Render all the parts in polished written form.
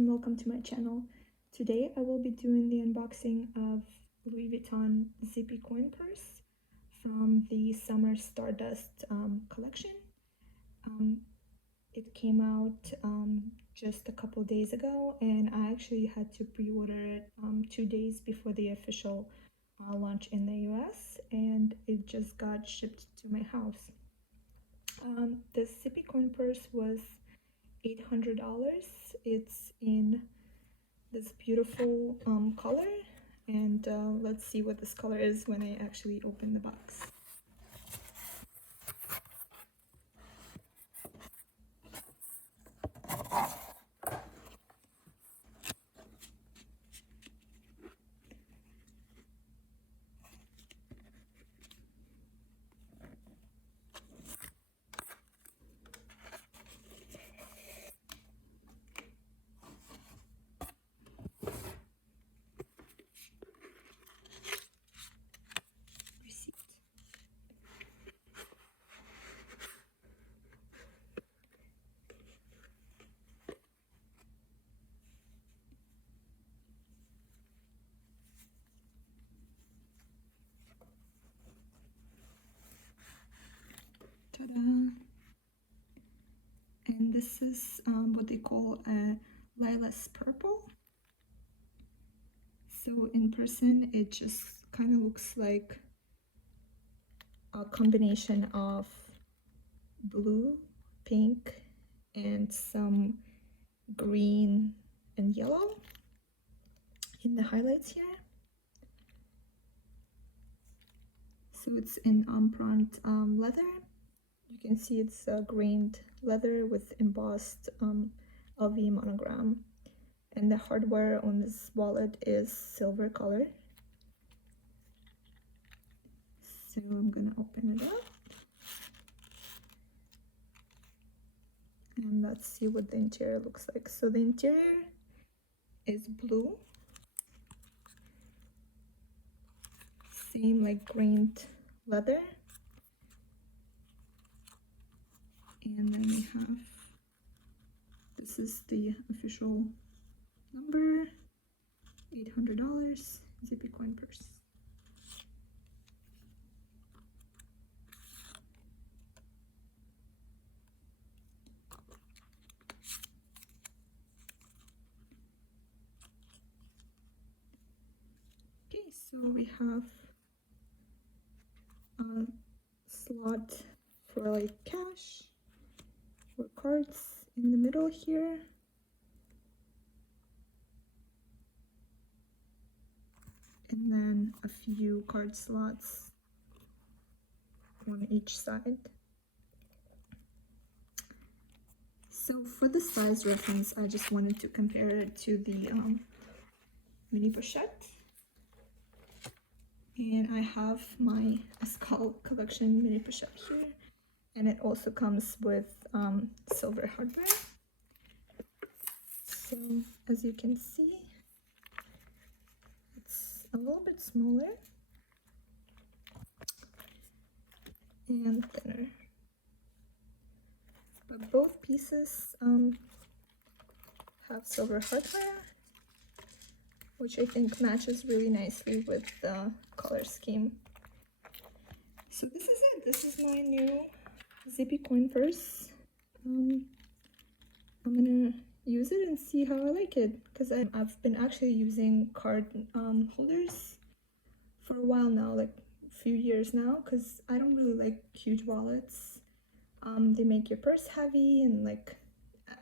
and welcome to my channel. Today I will be doing the unboxing of Louis Vuitton Zippy coin purse from the summer Stardust collection. Um, it came out just a couple days ago, and I actually had to pre-order it 2 days before the official launch in the US, and it just got shipped to my house. The Zippy coin purse was $800. It's in this beautiful color, and let's see what this color is when I actually open the box. Receipt. Ta-da! And this is what they call a Lilas Purple. So in person it just kind of looks like a combination of blue, pink, and some green and yellow in the highlights here. So it's in Empreinte leather. You can see it's grained leather with embossed LV monogram, and the hardware on this wallet is silver color. So I'm gonna open it up and let's see what the interior looks like. So the interior is blue, same like grained leather, and then we have, this is the official number, $800 Zippy coin purse. Okay, so we have a slot for like cash or cards in the middle here. And then a few card slots on each side. So for the size reference, I just wanted to compare it to the mini pochette. And I have my Skull collection mini pochette here, and it also comes with silver hardware. So as you can see, it's a little bit smaller and thinner, but both pieces have silver hardware, which I think matches really nicely with the color scheme. So this is it. This is my new Zippy coin purse. I'm gonna use it and see how I like it, because I've been actually using card holders for a while now, like a few years now, because I don't really like huge wallets. They make your purse heavy, and like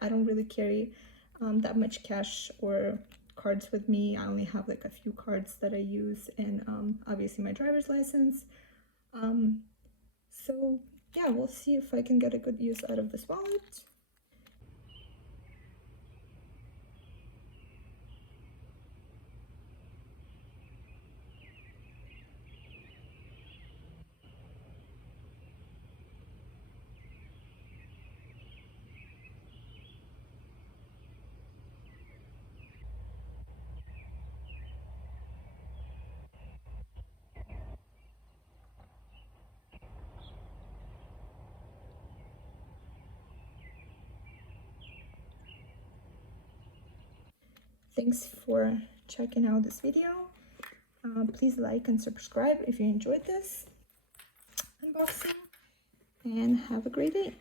I don't really carry that much cash or cards with me. I only have like a few cards that I use, and obviously my driver's license. So yeah, we'll see if I can get a good use out of this wallet. Thanks for checking out this video. Please like and subscribe if you enjoyed this unboxing, and have a great day.